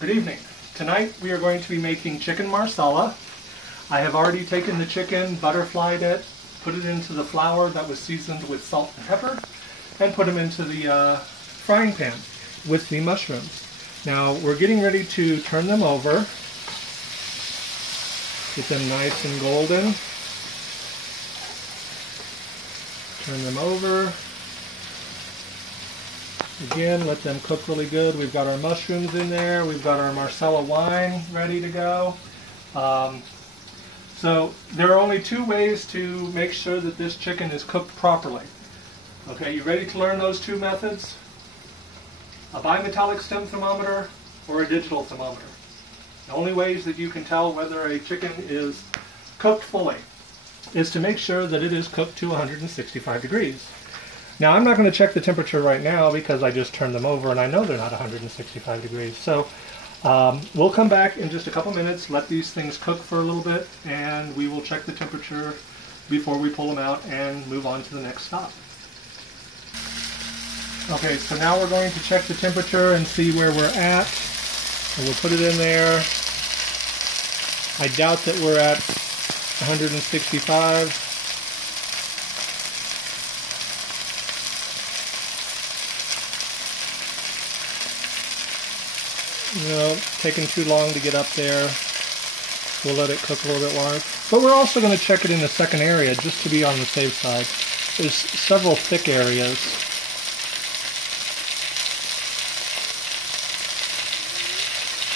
Good evening. Tonight we are going to be making chicken marsala. I have already taken the chicken, butterflied it, put it into the flour that was seasoned with salt and pepper, and put them into the frying pan with the mushrooms. Now we're getting ready to turn them over, get them nice and golden. Turn them over. Again, let them cook really good. We've got our mushrooms in there. We've got our Marsala wine ready to go. So there are only two ways to make sure that this chicken is cooked properly. Okay, you ready to learn those two methods? A bimetallic stem thermometer or a digital thermometer. The only ways that you can tell whether a chicken is cooked fully is to make sure that it is cooked to 165 degrees. Now I'm not going to check the temperature right now because I just turned them over and I know they're not 165 degrees. So we'll come back in just a couple minutes, let these things cook for a little bit, and we will check the temperature before we pull them out and move on to the next stop. Okay, so now we're going to check the temperature and see where we're at. And we'll put it in there. I doubt that we're at 165. Taking too long to get up there. We'll let it cook a little bit longer. But we're also going to check it in the second area just to be on the safe side. There's several thick areas.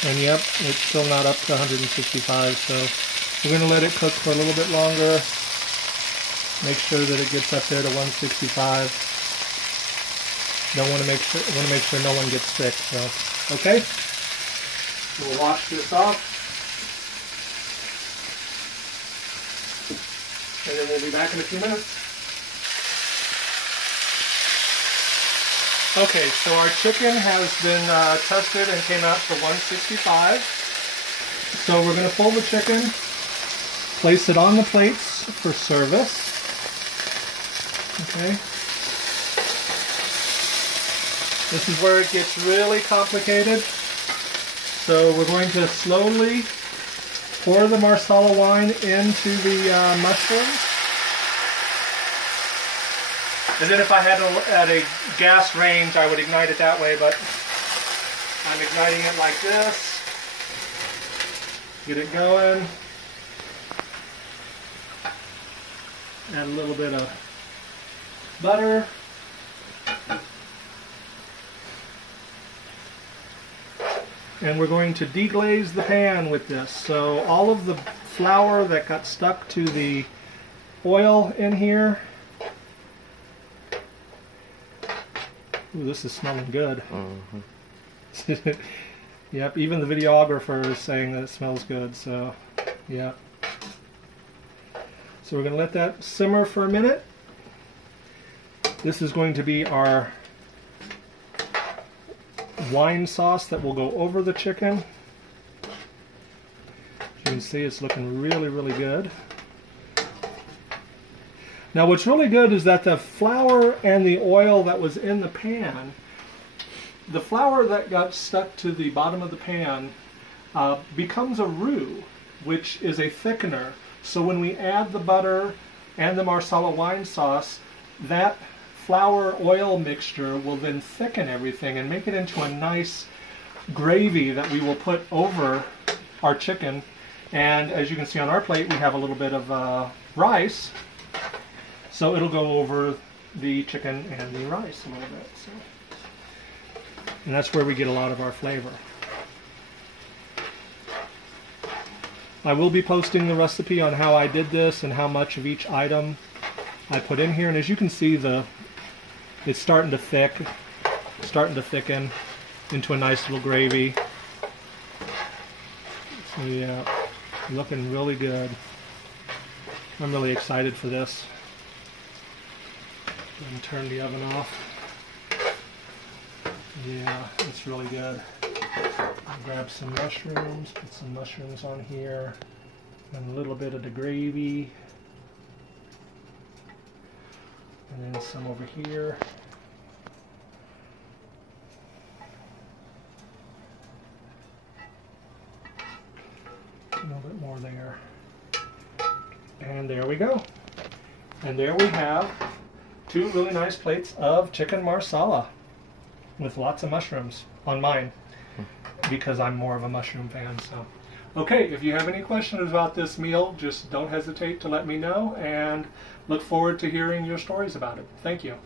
And yep, it's still not up to 165, so we're going to let it cook for a little bit longer. Make sure that it gets up there to 165. Want to make sure no one gets sick. So, okay. We'll wash this off. And then we'll be back in a few minutes. Okay, so our chicken has been tested and came out to 165. So we're going to pull the chicken, place it on the plates for service. Okay. This is where it gets really complicated. So we're going to slowly pour the Marsala wine into the mushrooms. And then if I had at a gas range, I would ignite it that way, but I'm igniting it like this. Get it going. Add a little bit of butter. And we're going to deglaze the pan with this. So all of the flour that got stuck to the oil in here. Ooh, this is smelling good. Mm-hmm. Yep, even the videographer is saying that it smells good, so yeah. So we're going to let that simmer for a minute. This is going to be our wine sauce that will go over the chicken. As you can see, it's looking really, really good. Now what's really good is that the flour and the oil that was in the pan, the flour that got stuck to the bottom of the pan becomes a roux, which is a thickener. So when we add the butter and the Marsala wine sauce, that flour oil mixture will then thicken everything and make it into a nice gravy that we will put over our chicken. And as you can see on our plate, we have a little bit of rice, so it'll go over the chicken and the rice a little bit. So. And that's where we get a lot of our flavor. I will be posting the recipe on how I did this and how much of each item I put in here. And as you can see, it's starting to thicken into a nice little gravy. So yeah, looking really good. I'm really excited for this. And turn the oven off. Yeah, it's really good. I'll grab some mushrooms, put some mushrooms on here, and a little bit of the gravy. And then some over here. And there we go. And there we have 2 really nice plates of chicken marsala with lots of mushrooms on mine, because I'm more of a mushroom fan. So, okay, if you have any questions about this meal, just don't hesitate to let me know, and look forward to hearing your stories about it. Thank you.